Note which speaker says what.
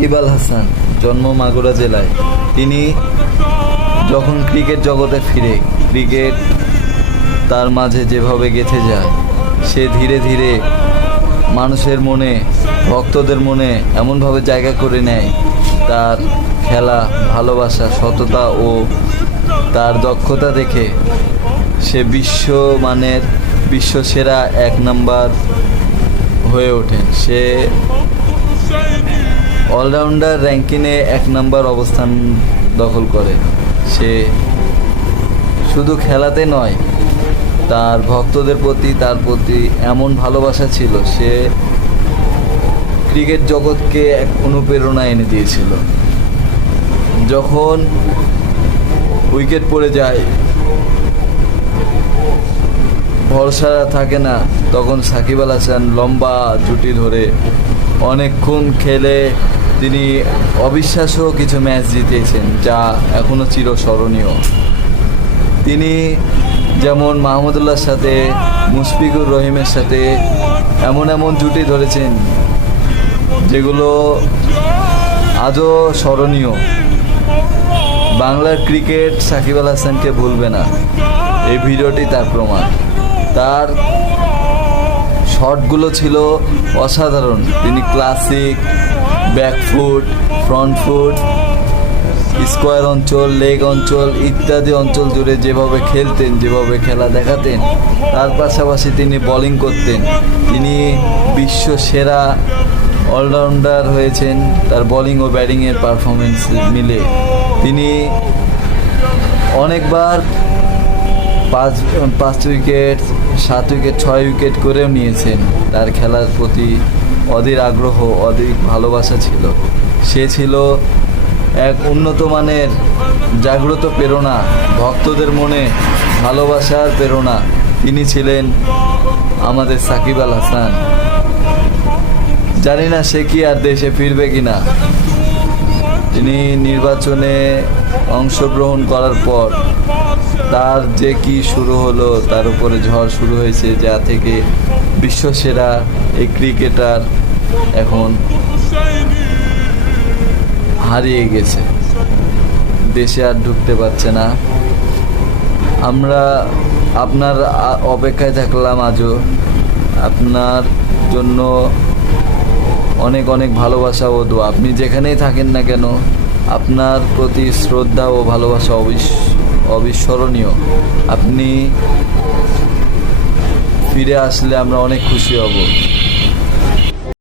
Speaker 1: সাকিব আল হাসান, জন্ম মাগুরা জেলায়। তিনি যখন ক্রিকেট জগতে ফিরে, ক্রিকেট তার মাঝে যেভাবে গেঁথে যায়, সে ধীরে ধীরে মানুষের মনে, ভক্তদের মনে এমনভাবে জায়গা করে নেয়, তার খেলা, ভালোবাসা, সততা ও তার দক্ষতা দেখে সে বিশ্ব মানের, বিশ্ব সেরা এক নাম্বার হয়ে ওঠেন সে অলরাউন্ডার র্যাঙ্কিংয়ে এক নাম্বার অবস্থান দখল করে। সে শুধু খেলাতে নয়, তার ভক্তদের প্রতি, তার প্রতি এমন ভালোবাসা ছিল, সে ক্রিকেট জগৎকে এক অনুপ্রেরণা এনে দিয়েছিল। যখন উইকেট পড়ে যায়, ভরসা থাকে না, তখন সাকিব আল হাসান লম্বা জুটি ধরে অনেকক্ষণ খেলে তিনি অবিশ্বাস্য কিছু ম্যাচ জিতেছেন যা এখনও চিরস্মরণীয়। তিনি যেমন মাহমুদুল্লাহর সাথে, মুশফিকুর রহিমের সাথে এমন এমন জুটি ধরেছেন, যেগুলো আজও স্মরণীয়। বাংলার ক্রিকেট সাকিব আল হাসানকে ভুলবে না। এই ভিডিওটি তার প্রমাণ। তার শটগুলো ছিল অসাধারণ। তিনি classic back foot front foot square অঞ্চল লেগ অঞ্চল, ইত্যাদি অঞ্চল জুড়ে যেভাবে খেলতেন, যেভাবে খেলা দেখাতেন, তার পাশাপাশি তিনি বোলিং করতেন। তিনি বিশ্ব সেরা অলরাউন্ডার হয়েছেন, তার বোলিং ও ব্যাটিংয়ের পারফরমেন্স মিলে। তিনি অনেকবার পাঁচ পাঁচ উইকেট, সাত উইকেট, ছয় উইকেট করেও নিয়েছেন। তার খেলার প্রতি অধীর আগ্রহ অধিক ভালোবাসা ছিল। সে ছিল এক উন্নত মানের, জাগ্রত প্রেরণা, ভক্তদের মনে ভালোবাসার প্রেরণা। তিনি ছিলেন আমাদের সাকিব আল হাসান। জানি না সে কি আর দেশে ফিরবে কিনা তিনি নির্বাচনে অংশগ্রহণ করার পর তার যে কি শুরু হলো, তার উপরে ঝড় শুরু হয়েছে, যা থেকে বিশ্বসেরা এই ক্রিকেটার এখন হারিয়ে গেছে। দেশে আর ঢুকতে পারছে না। আমরা আপনার অপেক্ষায় থাকলাম আজও। আপনার জন্য অনেক অনেক ভালোবাসা ও দোয়া। আপনি যেখানেই থাকেন না কেন, আপনার প্রতি শ্রদ্ধা ও ভালোবাসা অবিস অবিস্মরণীয়। আপনি ফিরে আসলে আমরা অনেক খুশি হব।